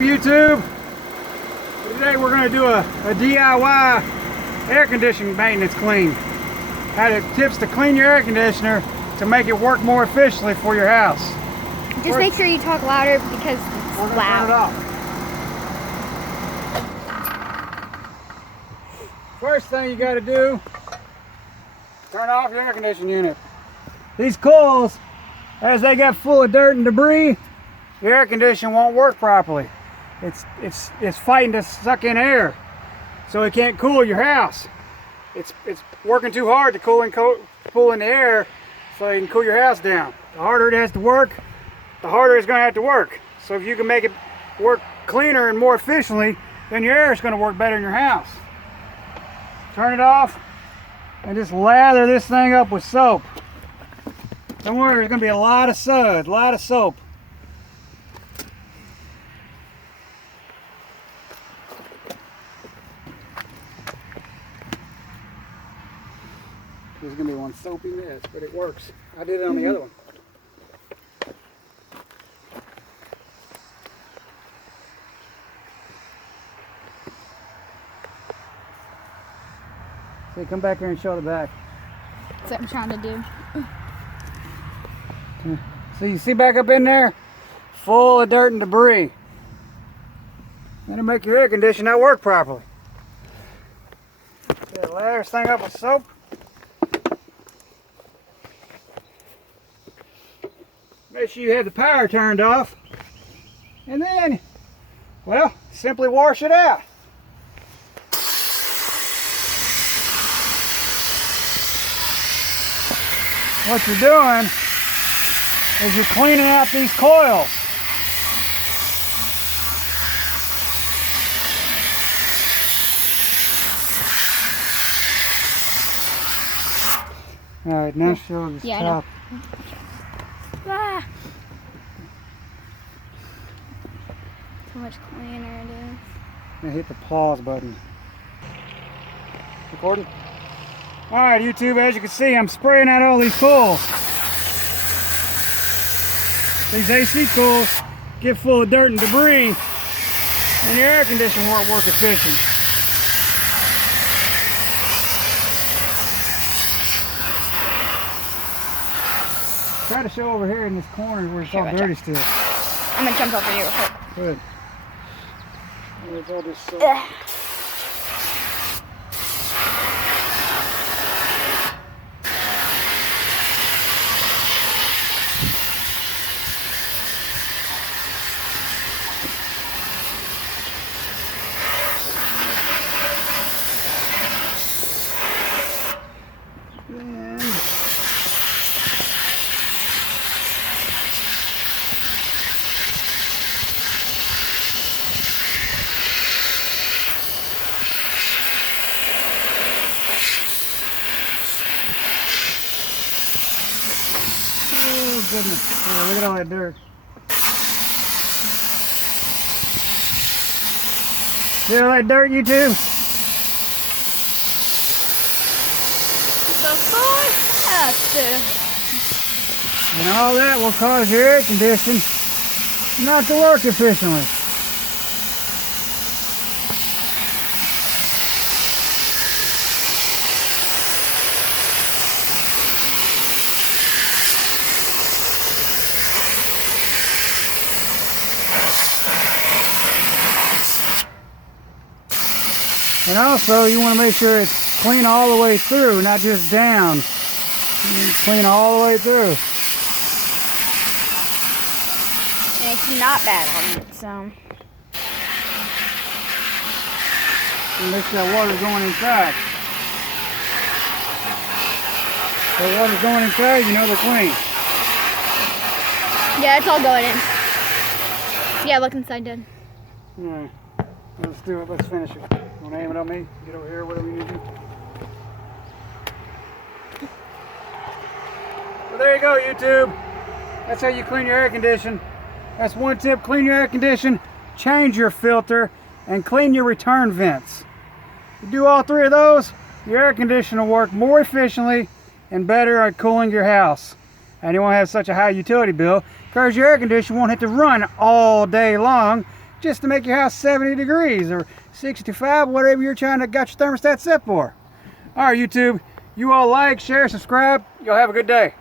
YouTube, today we're going to do a DIY air conditioning maintenance clean. Tips to clean your air conditioner to make it work more efficiently for your house. Just make sure you talk louder because it's loud. Turn it off. First thing you got to do, turn off your air conditioning unit. These coils, as they get full of dirt and debris, your air conditioner won't work properly. It's fighting to suck in air, so it can't cool your house. It's working too hard to pull in the air, so you can cool your house down. The harder it has to work, the harder it's going to have to work. So if you can make it work cleaner and more efficiently, then your air is going to work better in your house. Turn it off and just lather this thing up with soap. Don't worry, there's going to be a lot of suds, a lot of soap. There's going to be one soapy mess, but it works. I did it on the other one. So come back here and show the back. That's what I'm trying to do. So you see back up in there? Full of dirt and debris. That'll make your air conditioner not work properly. Yeah, lather this thing up with soap. Make sure you have the power turned off. And then, well, simply wash it out. What you're doing is you're cleaning out these coils. All right, now show the top. Ah. How much cleaner it is. Now hit the pause button. Recording? Alright YouTube, as you can see, I'm spraying out all these coils. These AC coils get full of dirt and debris and your air conditioner won't work efficient. Try to show over here in this corner where it's all dirty still. I'm going to jump over you real quick. Good. It's all just soap. Oh goodness, yeah, look at all that dirt. See all that dirt, YouTube? Before, after. And all that will cause your air conditioner not to work efficiently. And also, you want to make sure it's clean all the way through, not just down. Clean all the way through. And it's not bad on it, so. And make sure that water's going inside. If the water's going inside, you know they're clean. Yeah, it's all going in. Yeah, look inside, Dad. Alright, let's do it. Let's finish it. Want to aim it on me? Get over here, whatever you need to do. Well, there you go, YouTube. That's how you clean your air conditioner. That's one tip. Clean your air conditioner, change your filter, and clean your return vents. You do all three of those, your air conditioner will work more efficiently and better at cooling your house. And you won't have such a high utility bill because your air conditioner won't have to run all day long just to make your house 70 degrees or 65, whatever you're trying to got your thermostat set for. All right, YouTube, you all like, share, subscribe. You'll have a good day.